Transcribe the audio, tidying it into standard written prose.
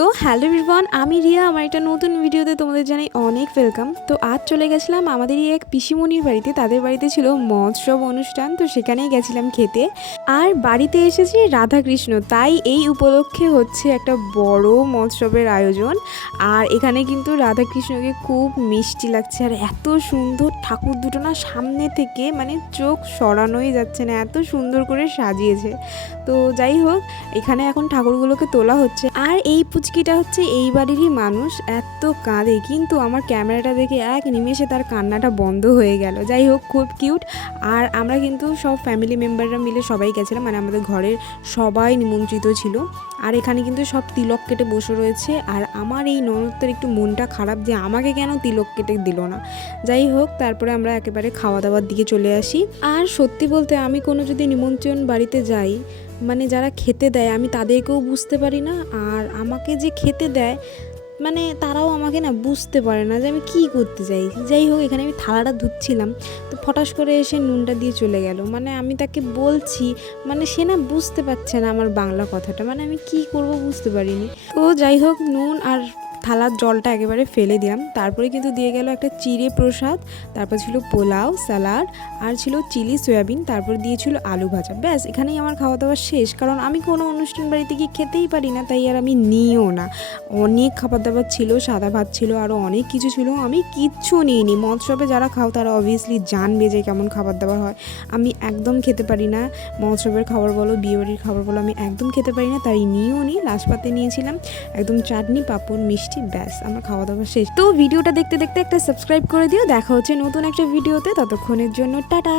তো hello everyone, আমি রিয়া। আমার একটা নতুন ভিডিওতে তোমাদের জানাই অনেক ওয়েলকাম। তো আজ চলে গেছিলাম আমাদেরই এক পিসিমণির বাড়িতে। তাদের বাড়িতে ছিল মহোৎসব অনুষ্ঠান, তো সেখানেই গেছিলাম খেতে। আর বাড়িতে এসেছি রাধাকৃষ্ণ, তাই এই উপলক্ষে হচ্ছে একটা বড় মহোৎসবের আয়োজন। আর এখানে কিন্তু রাধাকৃষ্ণকে খুব মিষ্টি লাগছে, আর এত সুন্দর ঠাকুর দুটো না সামনে থেকে মানে চোখ সরানোই যাচ্ছে না, এত সুন্দর করে সাজিয়েছে। তো যাই হোক, এখানে এখন ঠাকুরগুলোকে তোলা হচ্ছে। আর এই পুচকিটা হচ্ছে এই বাড়িরই মানুষ, এত কাঁদে, কিন্তু আমার ক্যামেরাটা দেখে এক নিমেষে তার কান্নাটা বন্ধ হয়ে গেল। যাই হোক, খুব কিউট। আর আমরা কিন্তু সব ফ্যামিলি মেম্বাররা মিলে সবাই গেছিলাম, মানে আমাদের ঘরের সবাই নিমন্ত্রিত ছিল। আর এখানে কিন্তু সব তিলক কেটে বসে রয়েছে। আর আমার এই ননদটার একটু মনটা খারাপ যে আমাকে কেন তিলক কেটে দিল না। যাই হোক, তারপরে আমরা একেবারে খাওয়া দাওয়ার দিকে চলে আসি। আর সত্যি বলতে আমি কোনো যদি নিমন্ত্রণ বাড়িতে যাই, মানে যারা খেতে দেয় আমি তাদেরকেও বুঝতে পারি না, আর আমাকে যে খেতে দেয় মানে তারাও আমাকে না বুঝতে পারে না যে আমি কী করতে চাই। যাই হোক, এখানে আমি থালাটা ধুচ্ছিলাম, তো ফটাস করে এসে নুনটা দিয়ে চলে গেল। মানে আমি তাকে বলছি, মানে সে না বুঝতে পারছে না আমার বাংলা কথাটা, মানে আমি কি করব বুঝতে পারিনি। তো যাই হোক, নুন আর থালার জলটা একেবারে ফেলে দিলাম। তারপরে কিন্তু দিয়ে গেল একটা চিড়ে প্রসাদ, তারপর ছিল পোলাও, স্যালাড, আর ছিল চিলি সয়াবিন, তারপর দিয়েছিল আলু ভাজা। ব্যাস, এখানেই আমার খাওয়া দাওয়া শেষ। কারণ আমি কোনো অনুষ্ঠান বাড়িতে গিয়ে খেতেই পারি না, তাই আর আমি নিইও না। অনেক খাবার দাবার ছিল, সাদা ভাত ছিল, আরও অনেক কিছু ছিল, আমি কিচ্ছু নিইনি। মহোৎসবে যারা খাও তারা অবভিয়াসলি জানবে যে কেমন খাবার দাবার হয়। আমি একদম খেতে পারি না, মহোৎসবের খাবার বলো বিয়েবাড়ির খাবার বলো, আমি একদম খেতে পারি না, তাই নিয়েও নি। লাস্ট পাতে নিয়েছিলাম একদম চাটনি, পাঁপড়, মিষ্টি। ব্যাস, আমার খাওয়া দাওয়া শেষ। তো ভিডিওটা দেখতে দেখতে একটা সাবস্ক্রাইব করে দিও। দেখা হচ্ছে নতুন একটা ভিডিওতে, ততক্ষণের জন্য টাটা।